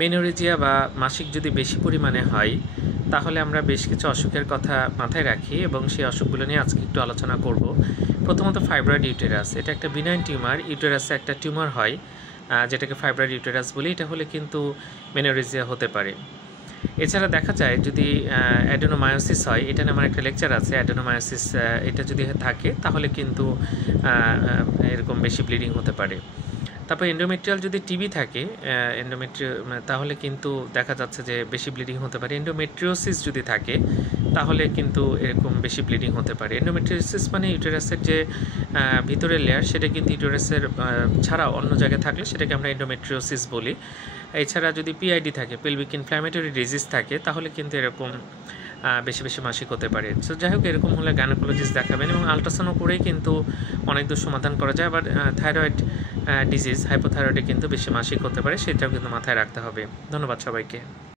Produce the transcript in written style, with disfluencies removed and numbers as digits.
Menorrhagia বা মাসিক যদি বেশি পরিমাণে হয় তাহলে আমরা বেশ কিছু অসুখের কথা মাথায় রাখি এবং সেই অসুখগুলো নিয়ে আজকে একটু আলোচনা করব। প্রথমত ফাইব্রয়েড ইউটেরাস, এটা একটা বিনাইন টিউমার। ইউটেরাসে একটা টিউমার হয় যেটাকে ফাইব্রয়েড ইউটেরাস বলি। এটা হলে কিন্তু মেনোরেজিয়া হতে পারে। এছাড়া দেখা যায় যদি অ্যাডেনোমায়োসিস হয়, এটা নিয়ে আমার একটা লেকচার আছে। অ্যাডেনোমায়োসিস এটা যদি থাকে তাহলে কিন্তু এরকম বেশি ব্লিডিং হতে পারে। তারপর এন্ডোমেট্রিয়াল যদি টিবি থাকে তাহলে কিন্তু দেখা যাচ্ছে যে বেশি ব্লিডিং হতে পারে। এন্ডোমেট্রিওসিস যদি থাকে তাহলে কিন্তু এরকম বেশি ব্লিডিং হতে পারে। এন্ডোমেট্রিওসিস মানে ইউটেরাসের যে ভিতরের লেয়ার, সেটা কিন্তু ইউটেরাসের ছাড়াও অন্য জায়গায় থাকলে সেটাকে আমরা এন্ডোমেট্রিওসিস বলি। এছাড়া যদি পিআইডি থাকে, পেলভিক ইনফ্ল্যামেটরি ডিজিজ থাকে, তাহলে কিন্তু এরকম বেশি বেশি মাসিক হতে পারে। সো যাই হোক, এরকম হলে গাইনোকোলজিস্ট দেখাবেন এবং আলট্রাসাউন্ড করেই কিন্তু অনেক দূর সমাধান করা যায়। আবার থাইরয়েড ডিজিজ, হাইপোথাইরয়েডে কিন্তু বেশি মাসিক হতে পারে, সেটাও কিন্তু মাথায় রাখতে হবে। ধন্যবাদ সবাইকে।